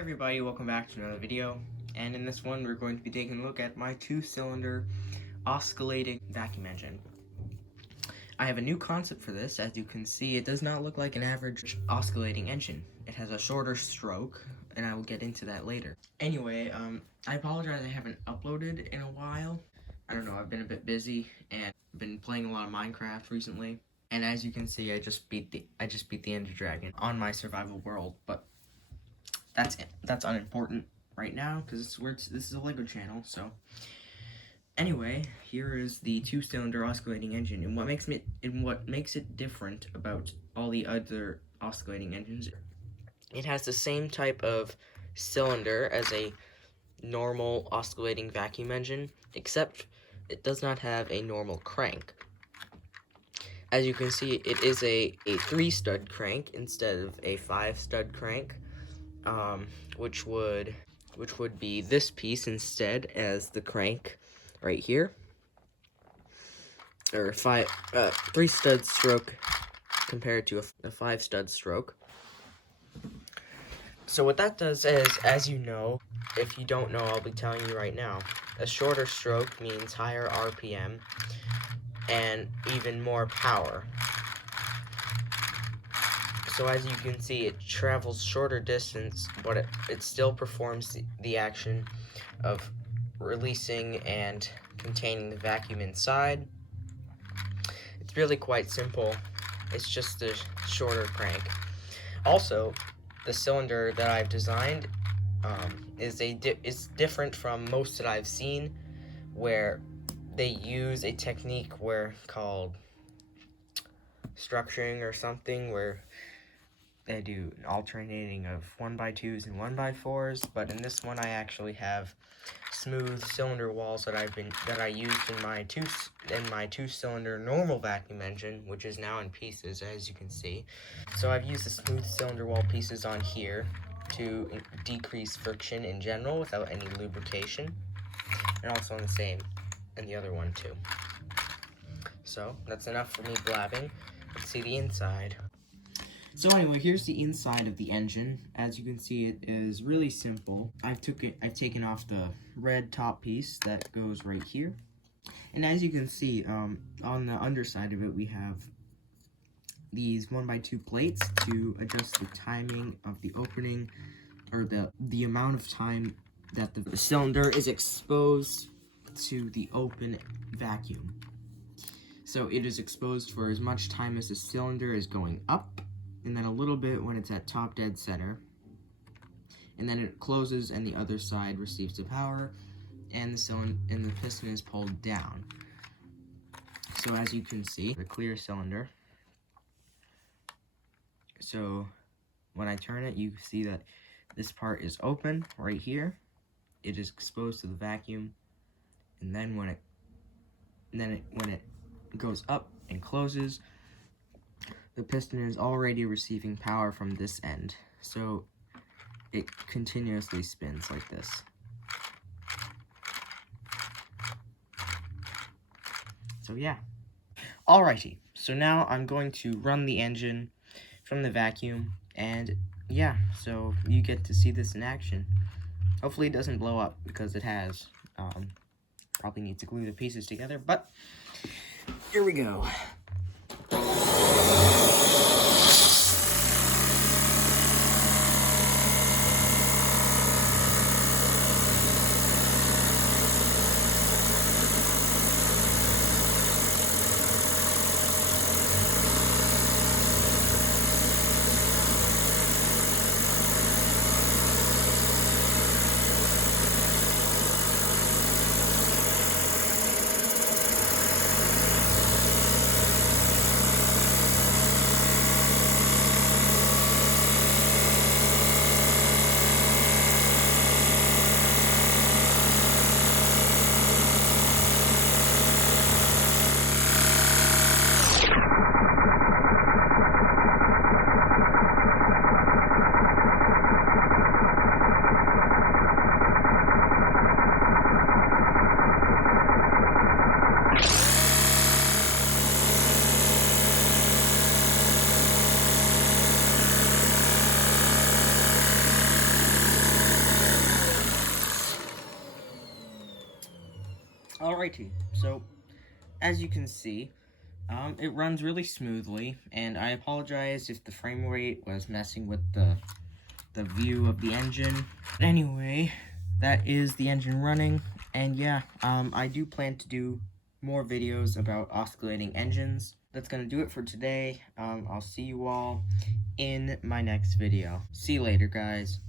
everybody, welcome back to another video, and in this one we're going to be taking a look at my two-cylinder oscillating vacuum engine. I have a new concept for this. As you can see, it does not look like an average oscillating engine. It has a shorter stroke, and I will get into that later. Anyway, I apologize I haven't uploaded in a while. I don't know, I've been a bit busy and been playing a lot of Minecraft recently. And as you can see, I just beat the Ender Dragon on my survival world, but that's unimportant right now because this is a LEGO channel. So anyway, here is the two-cylinder oscillating engine, and what makes it different about all the other oscillating engines. It has the same type of cylinder as a normal oscillating vacuum engine, except it does not have a normal crank. As you can see, it is a 3-stud crank instead of a 5-stud crank, which would be this piece instead as the crank right here, or 3-stud stroke compared to a 5-stud stroke. So what that does is, as you know, if you don't know, I'll be telling you right now, a shorter stroke means higher RPM and even more power. So as you can see, it travels shorter distance, but it still performs the action of releasing and containing the vacuum inside. It's really quite simple. It's just a shorter crank. Also, the cylinder that I've designed is different from most that I've seen, where they use a technique called structuring or something, where they do an alternating of 1x2s and 1x4s, but in this one I actually have smooth cylinder walls that I used in my two-cylinder normal vacuum engine, which is now in pieces, as you can see. So I've used the smooth cylinder wall pieces on here to decrease friction in general without any lubrication, and also on the other one too. So that's enough for me blabbing. Let's see the inside. So anyway, here's the inside of the engine. As you can see, it is really simple. I've taken off the red top piece that goes right here. And as you can see, on the underside of it, we have these 1x2 plates to adjust the timing of the opening, or the amount of time that the cylinder is exposed to the open vacuum. So it is exposed for as much time as the cylinder is going up, and then a little bit when it's at top dead center, and then it closes and the other side receives the power, and the piston is pulled down. So as you can see, the clear cylinder. So when I turn it, you see that this part is open right here. It is exposed to the vacuum, and then when it goes up and closes, the piston is already receiving power from this end, so it continuously spins like this. So yeah. Alrighty, so now I'm going to run the engine from the vacuum, and yeah, so you get to see this in action. Hopefully it doesn't blow up, because it has. Probably need to glue the pieces together, but here we go. Alrighty, so as you can see, it runs really smoothly, and I apologize if the frame rate was messing with the view of the engine. But anyway, that is the engine running, and yeah, I do plan to do more videos about oscillating engines. That's gonna do it for today. I'll see you all in my next video. See you later, guys.